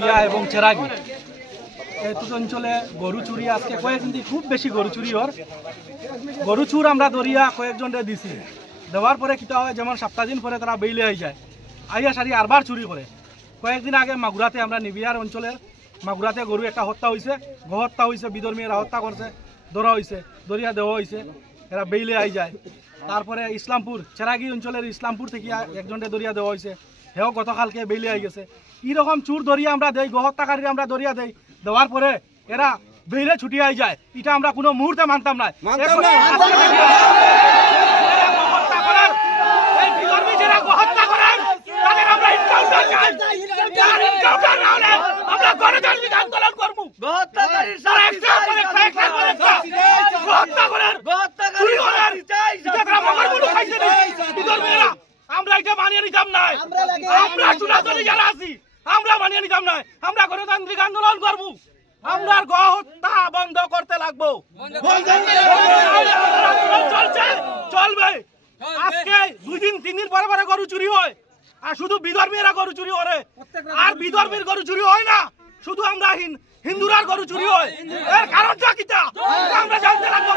নিবিয়া এবং চেরাগি এই দুটো অঞ্চলে গরু চুরি আজকে কয়েকদিন খুব বেশি গরু চুরি হর গরু চুর আমরা দরিয়া কয়েকজনরে দিছি দেওয়ার পরে কিতা হয় যেমন সপ্তাহ দিন পরে তারা বেইলে আই যায় আইয়া সারি আরবার চুরি করে কয়েকদিন আগে মাগুরাতে আমরা নিবিয়ার অঞ্চলের মাগুরাতে গরু একটা হত্যা হয়েছে গহত্যা হয়েছে বিধর্মীরা হত্যা করছে ধরা হয়েছে দরিয়া দেওয়া হয়েছে এরা বেইলে আই যায় তারপরে ইসলামপুর চেরাগি অঞ্চলের ইসলামপুর থেকে একজনকে দরিয়া দেওয়া হয়েছে হেও গতকালকে বেইলে আই গেছে এইরকম চুর দরিয়া আমরা দেই গহত্যাকারী আমরা দরিয়া দেই দেওয়ার পরে এরা বেইলে ছুটি আই যায় এটা আমরা কোনো মুহূর্তে মানতাম না আমরা এটা মানিয়ে নিতাম না আমরা চুনাচুরি যারা আছি আমরা মানিয়ে নিতাম না আমরা গণতান্ত্রিক আন্দোলন করবো আমরা গহত্যা বন্ধ করতে লাগবো চলছে চলবে আজকে 2 দিন 3 দিন পরে পরে গরু চুরি হয় আর শুধু বিধর্মীরা গরু চুরি করে আর বিধর্মীর গরু চুরি হয় না শুধু আমরা হিন্দুরার গরু চুরি হয় এর কারণটা কিটা আমরা জানতে লাগবো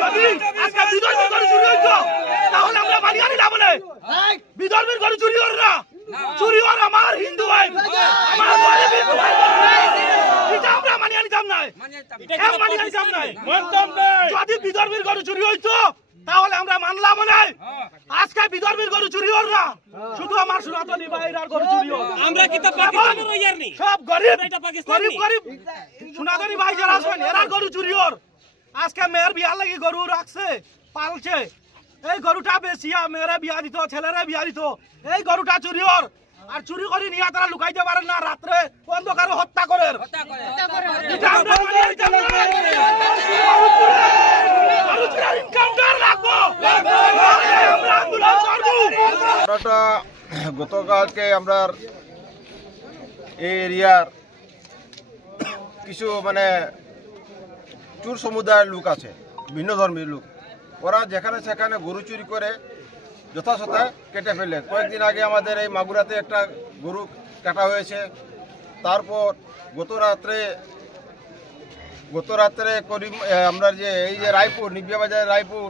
যদি আজকে বিধর্মীর গরু চুরি হইতো তাহলে আমরা মানিয়ে নিলাম বলে বিধর্মীর গরু চুরি হর না চুরি হর আমার হিন্দু ভাই আমার গরিব হিন্দু ভাই এটা আমরা মানিয়ে নিতাম না এটা মানিয়ে নিতাম না যদি বিধর্মীর গরু চুরি হইতো তাহলে আমরা মানলাম না আজকে বিধর্মীর গরু চুরি হর না শুধু আমার সনাতনী ভাইরার গরু চুরি হর আমরা কি তা পাকিস্তানের ইয়ার নি সব গরিব গরিব সনাতনী ভাই যারা আছেন এরা গরু চুরি হর আজকে মেয়ের বিয়া লাগি গরু রাখছে পালছে এই গরুটা বেচিয়া মেয়েরা বিয়া দিত ছেলেরা বিয়া দিত এই গরুটা চুরি হর আর চুরি করে নিয়ে তারা লুকাইতে পারেন না রাত্রে অন্ধকারে হত্যা করে এটা আমরা মানিয়ে নিতাম না গতকালকে আমরা এই এরিয়ার কিছু মানে চোর সমুদায়ের লোক আছে ভিন্ন ধর্মের লোক ওরা যেখানে সেখানে গরু চুরি করে যথাযথা কেটে ফেলে কয়েকদিন আগে আমাদের এই মাগুরাতে একটা গরু কাটা হয়েছে তারপর গত রাত্রে করিম আমরা যে এই যে রায়পুর নিবিয়া বাজার রায়পুর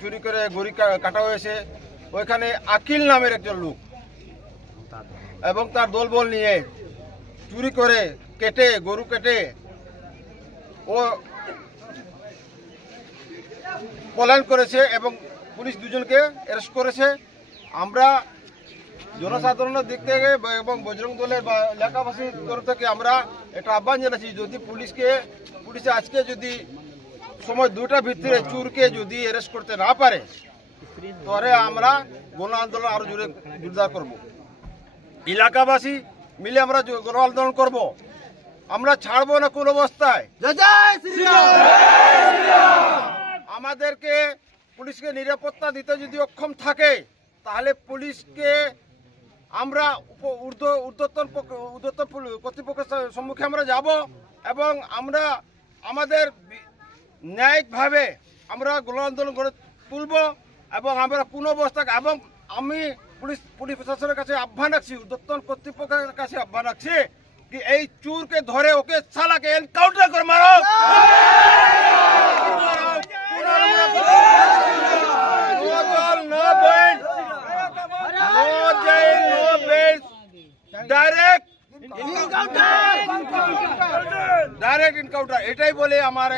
চুরি করে গরু কাটা হয়েছে ওইখানে আকিল নামের একজন লোক এবং তার দলবল নিয়ে চুরি করে গরু কেটে ও পলায়ন করেছে এবং পুলিশ দুজনকে অ্যারেস্ট করেছে আমরা জনসাধারণের দিক থেকে এবং বজরং দলের বা এলাকাবাসীর তরফ থেকে আমরা একটা আহ্বান জানাচ্ছি যদি পুলিশে আজকে যদি সময় 2টার ভিতরে চুরকে যদি অ্যারেস্ট করতে না পারে তাহলে আমরা গণ আন্দোলন আরো জোরদার করব এলাকাবাসী মিলে আমরা গণ আন্দোলন করব আমরা ছাড়বো না কোন অবস্থায় আমাদেরকে পুলিশকে নিরাপত্তা দিতে যদি অক্ষম থাকে তাহলে পুলিশকে আমরা ঊর্ধ্বতন কর্তৃপক্ষের সম্মুখে আমরা যাব এবং আমরা আমাদের ন্যায়িকভাবে আমরা গণ আন্দোলন গড়ে তুলব এবং আমরা কোন অবস্থায় এবং আমি পুলিশ প্রশাসনের কাছে আহ্বান রাখছি ঊর্ধ্বতন কর্তৃপক্ষের কাছে আহ্বান রাখছি कि এই চুরকে ধরে ওকে সালাকে এনকাউন্টার করে মারো ডাইরেক্ট এনকাউন্টার এটাই বলে আমার